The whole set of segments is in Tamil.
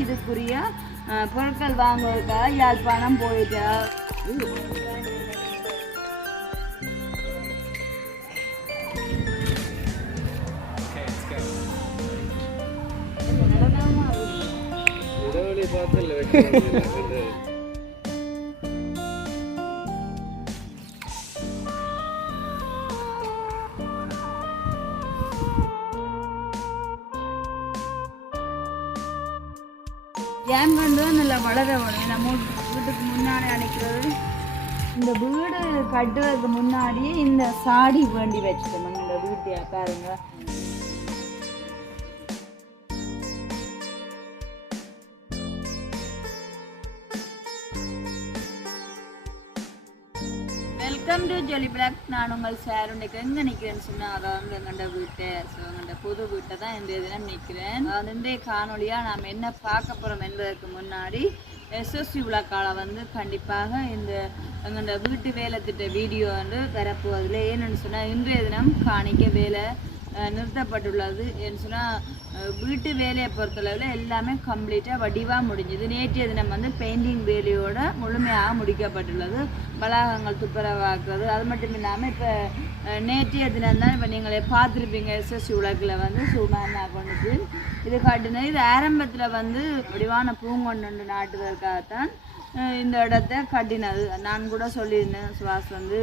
இதுக்குரிய பொருட்கள் வாங்குவதற்காக யாழ்ப்பாணம் போயிட்டா. ஏன் வந்து நல்லா வளர வேணும். நம்ம வீட்டுக்கு முன்னாடி அணைக்கிறது, இந்த வீடு கட்டுறதுக்கு முன்னாடியே இந்த சாடி வேண்டி வச்சுட்டோம். இந்த வீட்டை பாருங்க. Welcome to Jolly Blog. நான் உங்கள் சார் உண்டைக்கு எங்கே நிற்கிறேன்னு சொன்னால் அதாவது எங்கள்ட வீட்டை, ஸோ எங்கள்ட புது வீட்டை தான் இந்த தினம் நிற்கிறேன். அதாவது இன்றைய காணொலியாக நாம் என்ன பார்க்க போகிறோம் என்பதற்கு முன்னாடி எஸ்எஸ்சி விழாக்கால வந்து கண்டிப்பாக இந்த எங்கள்ட வீட்டு வேலை திட்ட வீடியோ வந்து தரப்போவதில் ஏன்னு சொன்னால் இன்றைய தினம் காணிக்க வேலை நிறுத்தப்பட்டுள்ளது. ஏன்னு சொன்னால் வீட்டு வேலையை பொறுத்தளவில் எல்லாமே கம்ப்ளீட்டாக வடிவாக முடிஞ்சுது. நேற்றைய தினம் வந்து பெயிண்டிங் வேலையோட முழுமையாக முடிக்கப்பட்டுள்ளது. வளாகங்கள் துப்புரவாக்குறது அது மட்டும் இல்லாமல் இப்போ நேற்றைய தினம் தான் இப்போ நீங்களே பார்த்துருப்பீங்க எஸ்எஸ்சி உலகில் வந்து சுமானா கொண்டு இது காட்டுனது. இது ஆரம்பத்தில் வந்து வடிவான பூங்கொண்டு நாட்டுவதற்காகத்தான் இந்த இடத்த கட்டினது. நான் கூட சொல்லியிருந்தேன், சுவாஸ் வந்து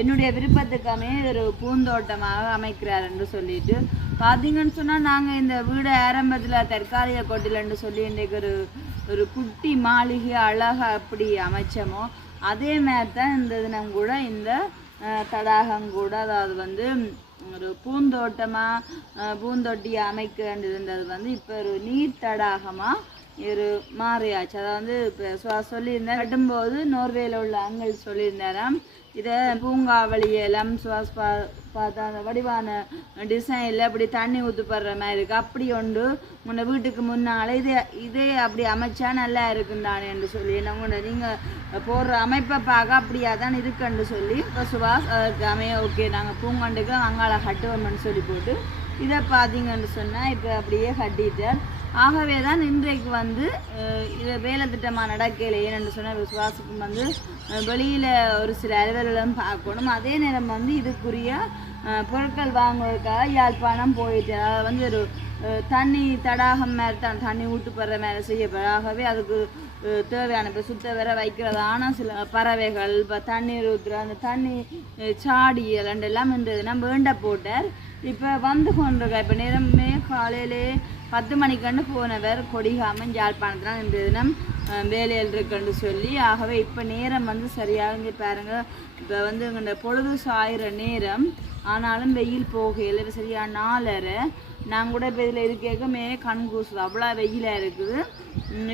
என்னுடைய விருப்பத்துக்காமே ஒரு பூந்தோட்டமாக அமைக்கிறார் என்று சொல்லிட்டு பார்த்தீங்கன்னு சொன்னால் நாங்கள் இந்த வீடு ஆரம்பத்தில் தற்காலிக கொட்டிலன்னு சொல்லி இன்றைக்கு ஒரு குட்டி மாளிகை அழகாக அப்படி அமைச்சோமோ அதே மாதிரி தான் இந்த தினம் கூட இந்த தடாகம் கூட, அதாவது வந்து ஒரு பூந்தொட்டியை அமைக்க வேண்டியிருந்தது வந்து இப்போ ஒரு நீர் தடாகமாக ஒரு மாறியாச்சு. அதை வந்து இப்போ சொல்லியிருந்தேன் கட்டும்போது நோர்வேல உள்ள அங்கள் சொல்லியிருந்தாராம் இதை பூங்காவளியெல்லாம் சுவாஸ் பார்த்தா அந்த வடிவான டிசைனில் அப்படி தண்ணி ஊற்றுப்படுற மாதிரி இருக்குது. அப்படி ஒன்று உன்னை வீட்டுக்கு முன்னால் இதே அப்படி அமைச்சா நல்லா இருக்குந்தானே என்று சொல்லி உங்களை நீங்கள் போடுற அமைப்பை பார்க்க அப்படியா தான் இருக்குன்னு சொல்லி இப்போ சுவாஸ் அதுக்கு அமைய ஓகே நாங்கள் பூங்கண்டுக்கு அங்காள கட்டுவோம்னு சொல்லி போட்டு இதை பார்த்தீங்கன்னு சொன்னால் இப்போ அப்படியே கட்டிட்டார். ஆகவே தான் இன்றைக்கு வந்து இதை வேலை திட்டமாக நடக்கையில் ஏன்னு சொன்னால் விசுவாசத்துக்கு வந்து வெளியில் ஒரு சில அலுவலகம் பார்க்கணும். அதே நேரம் வந்து இதுக்குரிய பொருட்கள் வாங்குவதற்காக யாழ்ப்பாணம் போயிட்டு அதை வந்து ஒரு தண்ணி தடாகம் மாதிரி தான் தண்ணி ஊட்டுப்படுற மாதிரி செய்யப்படும். ஆகவே அதுக்கு தேவையான இப்போ சுத்த வர வைக்கிறது. ஆனால் சில பறவைகள் இப்போ தண்ணீர் ஊற்றுற அந்த தண்ணி சாடி ரெண்டெல்லாம் இருந்ததுன்னா வேண்ட போட்டார். இப்போ வந்து கொண்டிருக்கா இப்போ நேரமே காலையிலே 10 மணிக்கண்டு போனவர் கொடிகாமன் யாழ்ப்பாணத்தான் இந்த தினம் வேலையில் இருக்குன்னு சொல்லி. ஆகவே இப்போ நேரம் வந்து சரியாக இங்கே பாருங்கள். இப்போ வந்து இங்கே பொழுது சாயிற நேரம் ஆனாலும் வெயில் போகையில் இப்போ சரியாக 4:30. நாங்கள் கூட இப்போ இதில் இருக்கமே கண் கூசுது, அவ்வளோ வெயிலாக இருக்குது.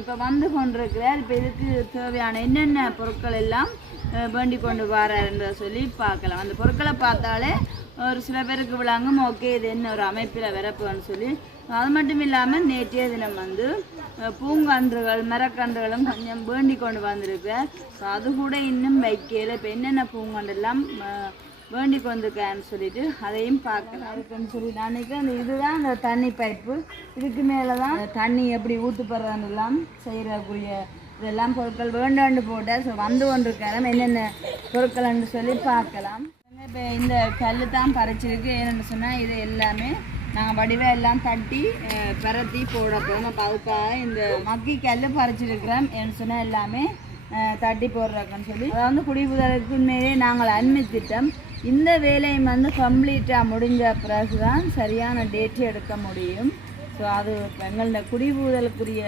இப்போ வந்து கொண்டிருக்கிறார். இப்போ இதுக்கு தேவையான என்னென்ன பொருட்கள் எல்லாம் வேண்டி கொண்டு வராருன்ற சொல்லி பார்க்கலாம். அந்த பொருட்களை பார்த்தாலே ஒரு சில பேருக்கு விளாங்கும் ஓகே இது என்ன ஒரு அமைப்பில் வரப்போன்னு சொல்லி. அது மட்டும் இல்லாமல் நேற்றைய தினம் வந்து பூங்கன்றுகள் மரக்கன்றுகளும் கொஞ்சம் வேண்டி கொண்டு வந்திருக்கேன். ஸோ அது கூட இன்னும் வைக்கல. இப்போ என்னென்ன பூங்கன்றெல்லாம் வேண்டி கொண்டிருக்கேன்னு சொல்லிட்டு அதையும் பார்க்கலாம் இருக்குன்னு சொல்லி நினைக்கிறேன். அந்த இதுதான் அந்த தண்ணி பைப்பு, இதுக்கு மேலே தான் தண்ணி எப்படி ஊற்றுப்படுறதெல்லாம் செய்கிறக்கூடிய இதெல்லாம் பொருட்கள் வேண்டாண்டு போட்டால். ஸோ வந்து கொண்டிருக்காரம் என்னென்ன பொருட்கள்னு சொல்லி பார்க்கலாம். இப்போ இந்த கல் தான் பறிச்சிருக்கு. ஏன்னு சொன்னால் இது எல்லாமே நாங்கள் வடிவாக எல்லாம் தட்டி பரத்தி போட போகிறோம். அப்போ அதுக்காக இந்த மக்கி கல் பறிச்சிருக்கிறோம். ஏன்னு சொன்னால் எல்லாமே தட்டி போடுறோன்னு சொல்லி அதை வந்து குடிபுதலுக்கு உண்மையிலே நாங்கள் அனுமதித்திட்டோம். இந்த வேலையும் வந்து கம்ப்ளீட்டாக முடிஞ்ச பிறகு தான் சரியான டேட்டு எடுக்க முடியும். ஸோ அது எங்களோட குடிபுதலுக்குரிய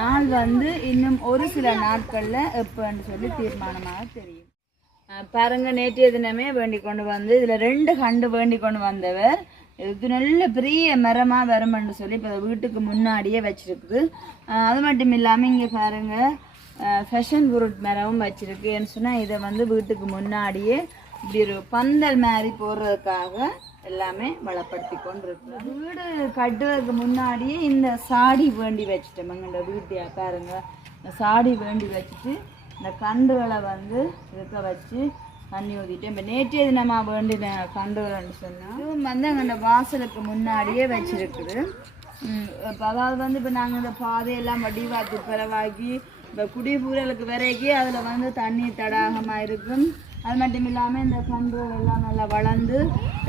நாள் வந்து இன்னும் ஒரு சில நாட்களில் எப்போன்னு சொல்லி தீர்மானமாக தெரியும். பாருங்கள், நேற்றைய தினமே வேண்டி கொண்டு வந்து இதில் 2 கண்டு வேண்டி கொண்டு வந்தவர் இது நல்ல பெரிய மரமாக வரும்னு சொல்லி இப்போ வீட்டுக்கு முன்னாடியே வச்சுருக்குது. அது மட்டும் இல்லாமல் இங்கே பாருங்கள் ஃபேஷன் ஃப்ரூட் மரமும் வச்சுருக்கு. ஏன்னு சொன்னால் இதை வந்து வீட்டுக்கு முன்னாடியே இப்படி ஒரு பந்தல் மாதிரி போடுறதுக்காக எல்லாமே வளப்படுத்தி கொண்டு இருக்கு. வீடு கட்டுறதுக்கு முன்னாடியே இந்த சாடி வேண்டி வச்சுட்டோம். எங்களோட வீட்டையா பாருங்கள், இந்த சாடி வேண்டி வச்சுட்டு இந்த கன்றுகளை வந்து இருக்க வச்சு தண்ணி ஊற்றிட்டு இப்போ நேற்றைய தினமாக வேண்டின கண்டுகள்னு சொன்னால் இதுவும் வந்து அங்கே அந்த வாசலுக்கு முன்னாடியே வச்சிருக்குது. இப்போ அதாவது வந்து இப்போ நாங்கள் இந்த பாதையெல்லாம் வடிவாக்கி பிறவாக்கி இப்போ குடிபூரலுக்கு வரைக்கும் அதில் வந்து தண்ணீர் தடாகமாக இருக்கும். அது மட்டும் இல்லாமல் இந்த கன்றுகள் எல்லாம் நல்லா வளர்ந்து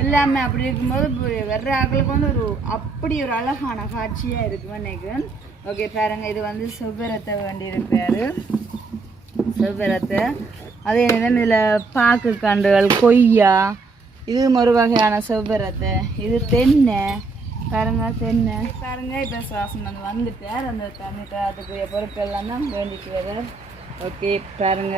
எல்லாமே அப்படி இருக்கும்போது வர்ற ஆக்களுக்கு வந்து அப்படி ஒரு அழகான காட்சியாக இருக்கும் நினைக்கிறேன். ஓகே பாருங்கள், இது வந்து செவ்வரத்தை வேண்டியிருப்பார். செவ்வரத்தை அதே நேரம் இதில் பாக்கு கன்றுகள், கொய்யா, இது ஒரு வகையான செவ்வரத்தை, இது தென்னை பாருங்க, தென்னை பாருங்க. இப்போ சுவாசம் வந்து வந்துட்டார். அந்த தண்ணி அதுக்குரிய பொருட்கள்லாம் தான் வேண்டிக்கிறது. ஓகே பாருங்க,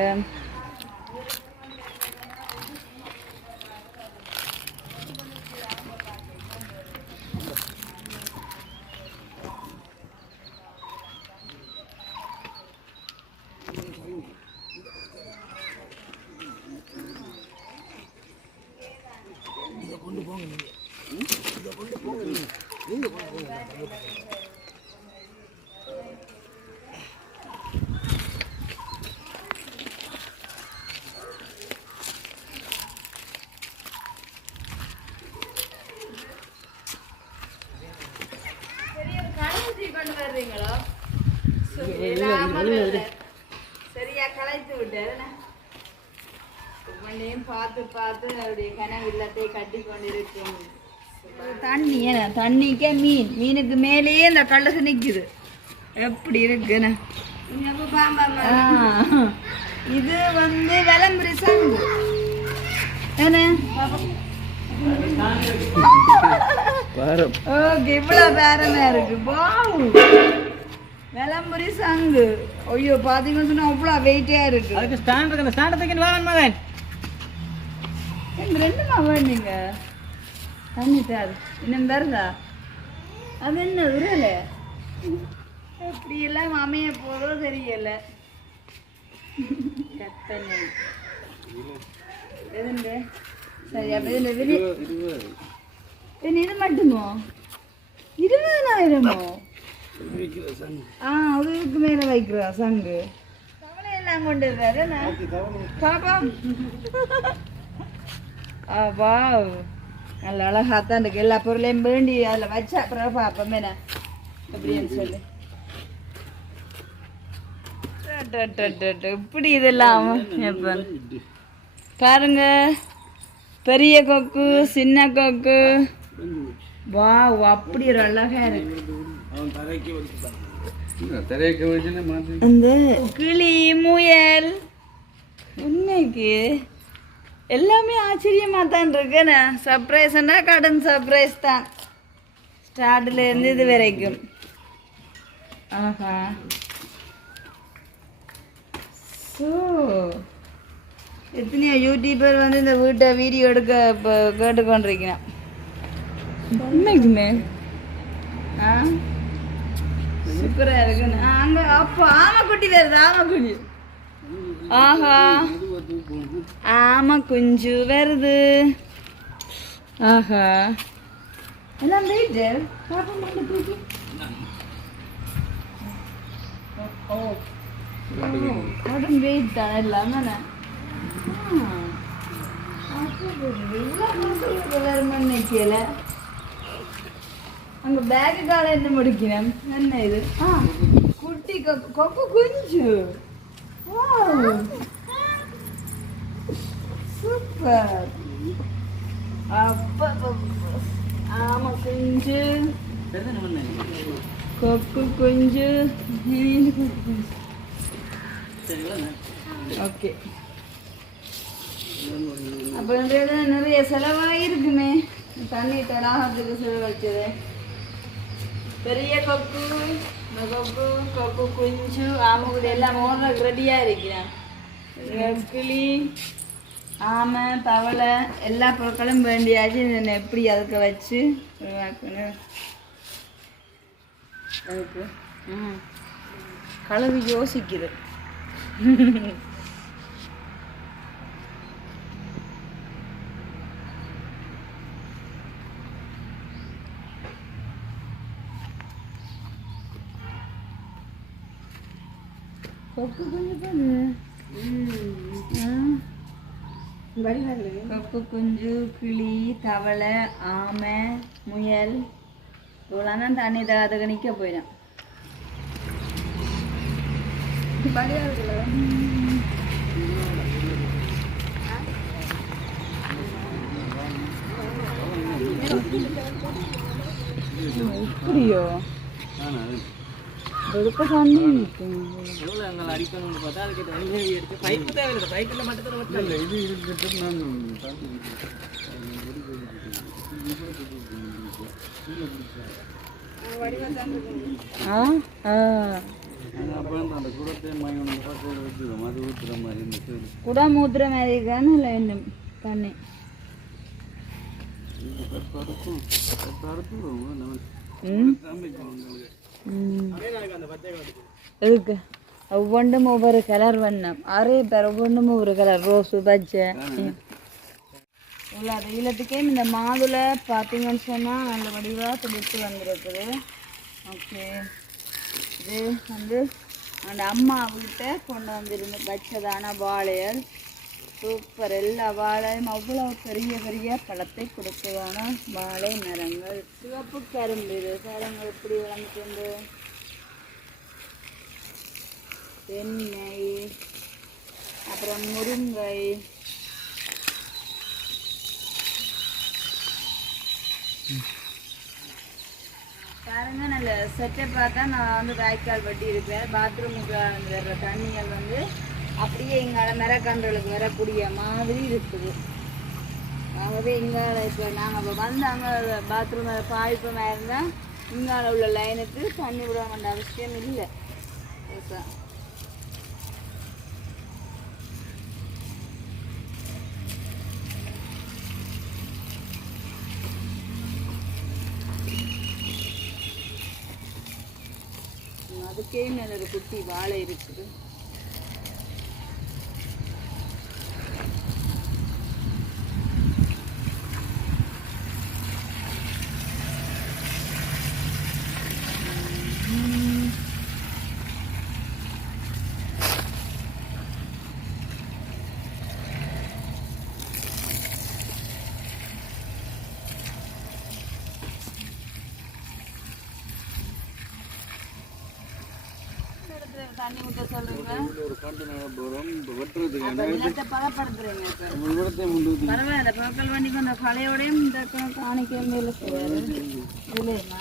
சரியா களைத்து விட்டாரு. பார்த்து பார்த்து அவருடைய கனவு இல்லத்தை கட்டி கொண்டிருக்கும். தண்ணி ஏன்னா தண்ணிக்கே மீனுக்கு மேலேயே இந்த கழுகு நிற்குது. எப்படி இருக்குன்னு இது வந்து விளம்பரி சங்கு ஓகே, இவ்வளோ பேரமா இருக்கு. விளம்பரி சங்கு ஐயோ பாத்தீங்கன்னு சொன்னா அவ்வளோ வெயிட்டா இருக்கு. அதுக்கு ஸ்டாண்ட் இருக்கு. அந்த ஸ்டாண்ட் தூக்கிட்டு வாங்க மகன். ரெண்டுமா வேணுங்க தண்ணி தாது இன்னும் வருதா? அது என்ன உருள எப்படி எல்லாம் அமைய போதோ தெரியல. கற்பனை எதுண்டு சரி. அப்ப இது மட்டுமோ 20,000மோ? அதுக்கு மேல வைக்கிறா சங்கு. தவளை எல்லாம் கொண்டு வர்றாரு பாப்பா. வா நல்ல அழகாத்தான் இருக்கு. எல்லா பொருளையும் வேண்டி அதில் வச்சா அப்புறம் பார்ப்போம் என்ன அப்படின்னு சொல்லி. இப்படி இதெல்லாம் எப்ப பாருங்க, பெரிய கொக்கு, சின்ன கொக்கு. வா அப்படி ஒரு அழகா இருக்கு. அந்த கிளி, முயல் இன்னைக்கு எல்லாமே ஆச்சரியமா தான் இருக்குன்னு. சர்ப்ரைஸ்னா கடன் சர்ப்ரைஸ் தான் ஸ்டார்ட்ல இருந்து இது வரைக்கும். ஆஹா, ஸோ எத்தனையோ யூடியூபர் வந்து இந்த வீட்டை வீடியோ எடுக்க இப்போ கேட்டுக்கொண்டிருக்கிறேன். உண்மைக்குமே சூப்பரா இருக்குன்னு. அங்கே அப்போ ஆமைக்குட்டி வருது. ஆமைக்குட்டி ஆஹா, ஆமா குஞ்சு வருது. ஆஹா, எல்லாம் வெயிட்டு கடும் வெயிட் தான் எல்லாமே. நினைக்கல அங்க பேக்கு கால என்ன முடிக்கிறேன். என்ன இது? குட்டி கொக்கு குஞ்சு. சூப்பர். ஆமா குஞ்சு, கொக்கு குஞ்சு. ஓகே, அப்போ நிறைய செலவாயிருக்குமே. தண்ணி தடாகத்துக்கு செலவழிச்சது. பெரிய கொக்கு, கொக்கு, கொக்கு குஞ்சு, ஆமைக்குடி எல்லாம் ஓடுறதுக்கு ரெடியாக இருக்கிறேன். கிளி, ஆமை, தவளை எல்லா பொருட்களும் வேண்டியாச்சு. எப்படி அதுக்கு வச்சு உருவாக்கணும். அதுக்கு கழுவி யோசிக்குது. கொக்கு கொஞ்சம் பண்ணு. கொக்கு குஞ்சு, கிளி, தவளை, ஆமை, முயல் இவ்வளோ தான் தண்ணி தகாத நிற்க போயிடும். எப்படியோ அடிக்கணும்னு பார்த்தா அதுக்கு பைப்பு தேவையில்லை. பைப்பில் மட்டும் இது இருக்கிறது நான் குடம் ஊத்துற மாதிரி இருக்கான்னு இல்லை இன்னும் தண்ணி இருக்கு. ஒவ்வொன்றும் ஒவ்வொரு கலர் வண்ணம். அரே பேர் ஒவ்வொன்றும் ஒவ்வொரு கலர். ரோஸு, பச்சை இவ்வளோ வெயிலத்துக்கே இந்த மாதுளை பார்த்தீங்கன்னு சொன்னால் நல்ல வடிவாக துளிர்த்து வந்துருக்குது. ஓகே, இது வந்து அந்த அம்மா வீட்டை கொண்டு வந்திருந்து வச்சதான வாழையல். சூப்பர். எல்லா வாழையும் அவ்வளோ பெரிய பெரிய பழத்தை கொடுக்குவான வாழை மரங்கள். சிவப்பு கரும்பு. இது கரும்பு எப்படி விளங்கிட்டு தென்னை, அப்புறம் முருங்கை, பாருங்க. நல்ல செட்டப்பாக தான் நான் வந்து வாய்க்கால் வட்டி இருக்கேன். பாத்ரூமுக்கு வர்ற தண்ணிகள் வந்து அப்படியே இங்கால மரக்கன்றுகளுக்கு வரக்கூடிய மாதிரி இருக்குது. ஆகவே இங்கால இப்போ நாங்கள் இப்போ வந்து அங்கே பாத்ரூம் பாய்ப்பமாக இருந்தால் இங்கால உள்ள லைனுக்கு தண்ணி விட வேண்டிய அவசியம் இல்லை. அதுக்கே நல்ல ஒரு குட்டி வாழை இருக்குது. தண்ணி ஊற்ற சொல்றீங்க. பரவாயில்ல. பக்கல் வண்டிக்கு அந்த கலையோடையும் இந்த காணிக்க மேல செய்வாரு இல்லையா?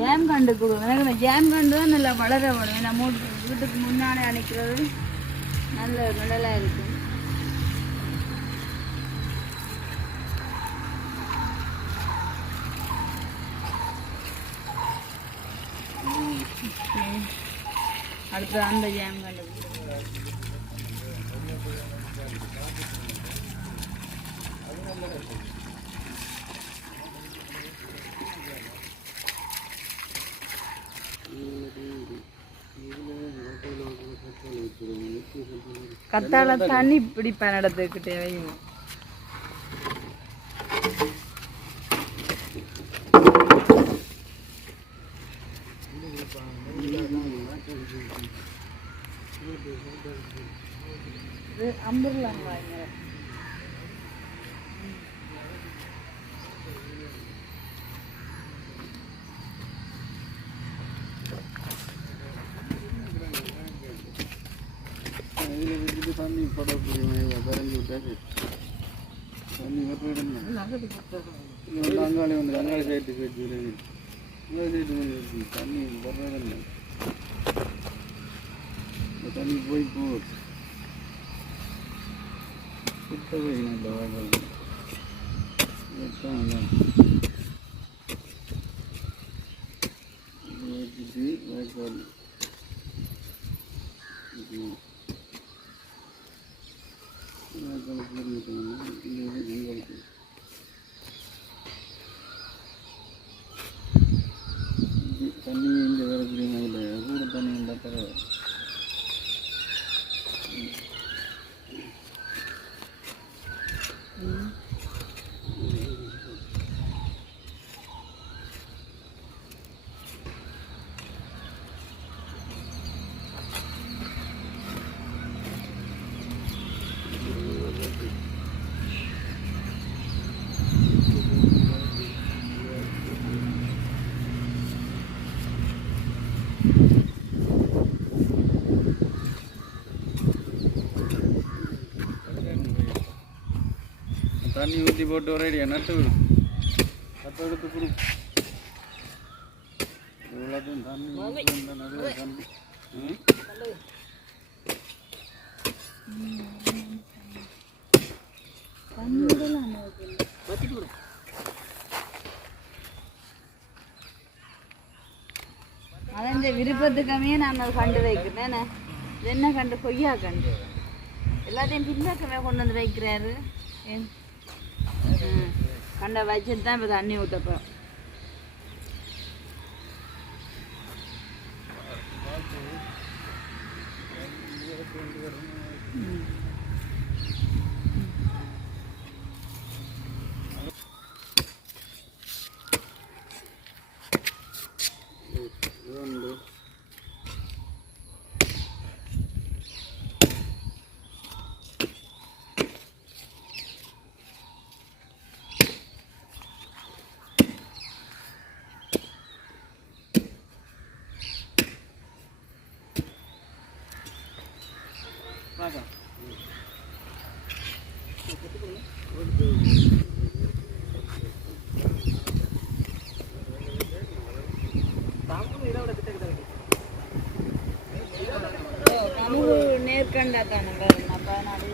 ஜாம் கண்டு கொடுங்க. எனக்கு ஜாம் கண்டு தான் நல்லா வளர வரும். நம்ம வீட்டுக்கு முன்னாடி அணைக்கிறது நல்ல நிழலாக இருக்கும். அடுத்து அந்த ஜாம் கண்டு கத்தால தண்ணி பிடிப்பேன் நடத்துக்கிட்டே வைங்க. அம்பர்லாம் வாங்க. தண்ணி படக்கூடிய கரைஞ்சி விட்டாச்சு. தண்ணி அங்காளி வந்து அங்காளி சைட்டு போயிடுச்சு. அங்காளி சைட்டு வந்து தண்ணி வர்றதில்லை. தண்ணி போய் போகுது. கிட்ட போய் இந்த வாய்க்கால் வச்சுட்டு வாய்க்கால் தண்ணி இங்கே வரக்கூடிய மாதிரி கூட தண்ணி இருந்தால் பரவாயில்ல. தண்ணி ஊற்றி போட்டு ஒரேடியா நட்டு விடு. நட்டு எடுத்து கொடு. இவ்வளோத்தையும் தண்ணி ஊற்றி நிறைய தண்ணி. அதான் இந்த விருப்பத்துக்காமே நான் அதை கண்டு வைக்கிறேன். இது என்ன கண்டு? கொய்யா கண்டு. எல்லாத்தையும் பின்னாக்கமே கொண்டு வந்து வைக்கிறாரு. ஏன் கண்டை வச்சுட்டு தான் இப்போ தண்ணி ஊற்றப்போ. நேர்கண்டா தானுங்க அப்போ நாடு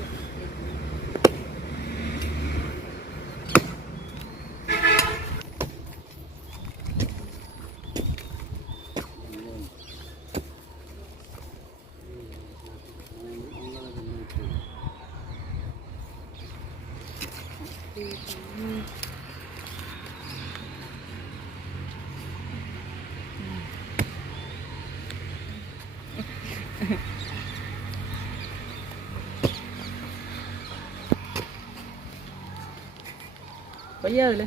கொய்யா அதில்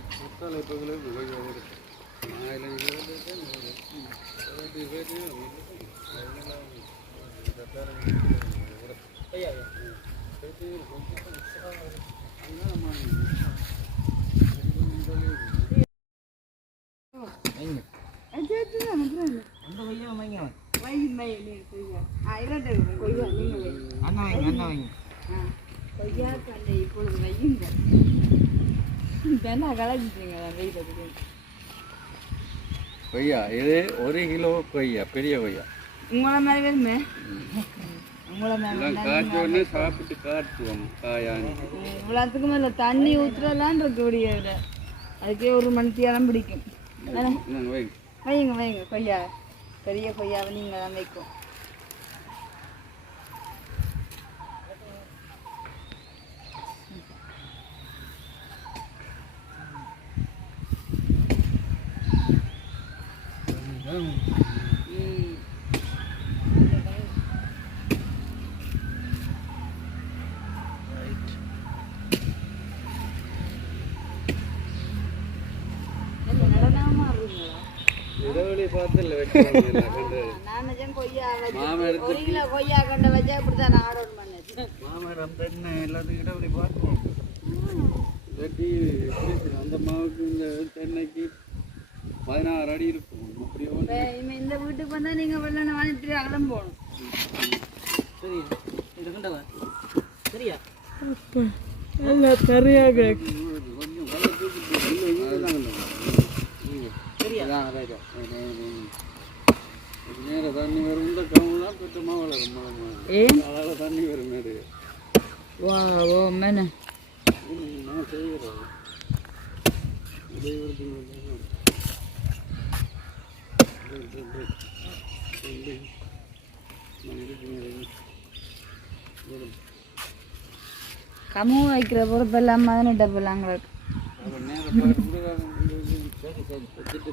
கொய்யா கண்டை இப்பொழுது வையுங்க. கொய்யா இது 1 கிலோ கொய்யா, பெரிய கொய்யா. உங்களை மாதிரி வருமே. உங்களை காய்ச்ச உடனே சாப்பிட்டு காட்டுவோம் காயான்னு. இவ்வளோத்துக்கு மேலே தண்ணி ஊற்றுறலான் இருக்கக்கூடிய விட அதுக்கே 1 மணி நேரம் பிடிக்கும். வைங்க வைங்க கொய்யா, பெரிய கொய்யாவை நீங்கள் தான் வைக்கும். அந்த மாவுக்கு இந்த தென்னைக்கு 16 அடி இருக்கும். இந்த வீட்டுக்கு வந்தா நீங்க வெள்ளன வாங்கிட்டு அகலம் போகணும். சரியா சரியாக நேர தண்ணி வரும். இந்த கவுலாம் பெற்றமா வளரும். அதனால தண்ணி வரும் நிறைய. வா ஓ மேன நான் செய்கிறேன். கம்மு வைக்கிற பொறுப்பு எல்லாம் மதனிட்ட போலாங்களுக்கு.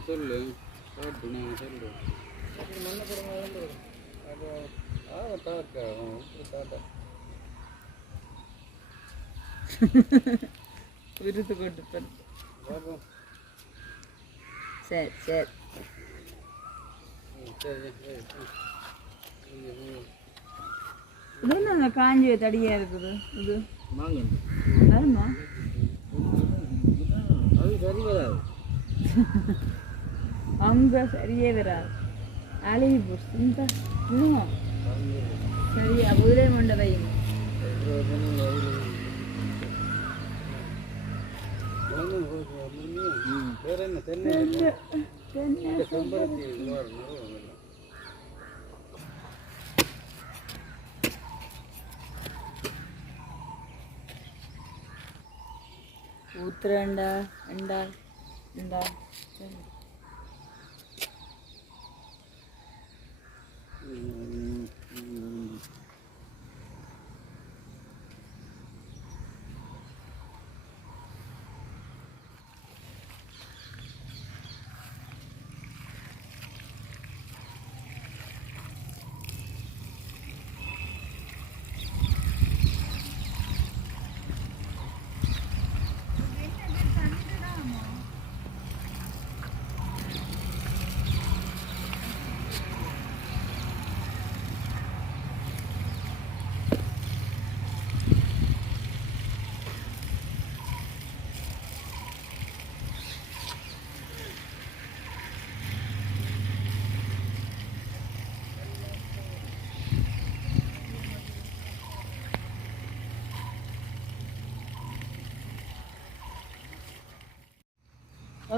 சொல்லு நான் சொல்றேன். விருது கொண்டு சரி சரி இது என்ன காஞ்சி தடியா இருக்குது? இது வருமா? அது சரி வராது. அவங்க சரியே வராது. அழகி போச்சு சரியா உதிரை மண்டை வைங்க. வேற என்ன தென்னை இந்த செம்பருத்தி ஊத்துறேன்டா ரெண்டா ரெண்டா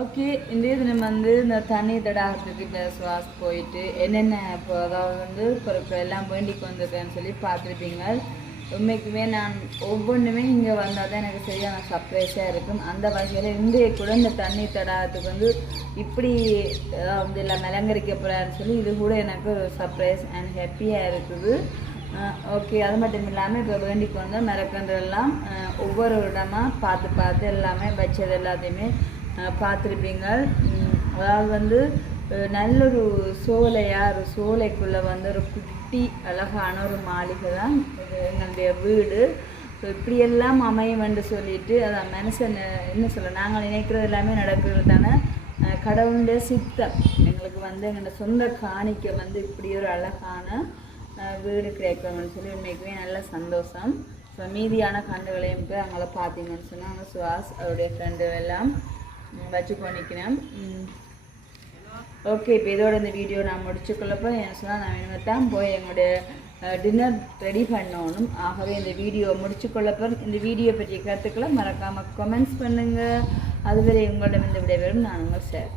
ஓகே இன்றைய தினம் வந்து இந்த தண்ணி தடாகத்துக்கிட்ட சுவாஸ் போயிட்டு என்னென்ன இப்போ அதாவது வந்து இப்போ எல்லாம் வேண்டிக்கு வந்திருக்கேன்னு சொல்லி பார்த்துருப்பீங்க. உண்மைக்குமே நான் ஒவ்வொன்றுமே இங்கே வந்தால் தான் எனக்கு சரியான சர்ப்ரைஸாக இருக்கும். அந்த வகையில் இன்றைய கூட இந்த தண்ணி தடாகத்துக்கு வந்து இப்படி வந்து எல்லாம் அலங்கரிக்க போகிறான்னு சொல்லி இது கூட எனக்கு ஒரு சர்ப்ரைஸ் அண்ட் ஹாப்பியாக இருக்குது. ஓகே, அது மட்டும் இல்லாமல் இப்போ வேண்டிக்கு வந்தால் மரக்கன்றெல்லாம் ஒவ்வொரு இடமாக பார்த்து எல்லாமே வச்சது எல்லாத்தையுமே பார்த்துருப்பீங்க. அதாவது வந்து நல்லொரு ஒரு சோலைக்குள்ளே வந்து ஒரு குட்டி அழகான ஒரு மாளிகை தான் இது எங்களுடைய வீடு. ஸோ இப்படியெல்லாம் அமையும் என்று சொல்லிட்டு அதான் மனுஷன் என்ன சொல்ல நாங்கள் நினைக்கிறது எல்லாமே நடக்கிறது தானே. கடவுளுடைய சித்தம் எங்களுக்கு வந்து எங்களோட சொந்த காணிக்க வந்து இப்படி ஒரு அழகான வீடு கிடைக்கணும்னு சொல்லி உண்மைக்குமே நல்ல சந்தோஷம். ஸோ மீதியான கண்டுகளையும் போய் அவங்கள பார்த்தீங்கன்னு சொன்னாங்க. சுவாஸ் அவருடைய ஃப்ரெண்டு எல்லாம் வச்சு பண்ணிக்கிறேன். ஓகே, இப்போ இதோட இந்த வீடியோ நான் முடிச்சுக்கொள்ளப்போ என்ன சொன்னால் நான் இனிமேல் தான் போய் என்னுடைய டின்னர் ரெடி பண்ணணும். ஆகவே இந்த வீடியோ முடிச்சுக்கொள்ளப்போ இந்த வீடியோ பற்றிய கருத்துக்களை மறக்காமல் கமெண்ட்ஸ் பண்ணுங்கள். அதுவரை உங்களிடம் இந்த விடைபெறும் நான் உங்கள் ஷேர்.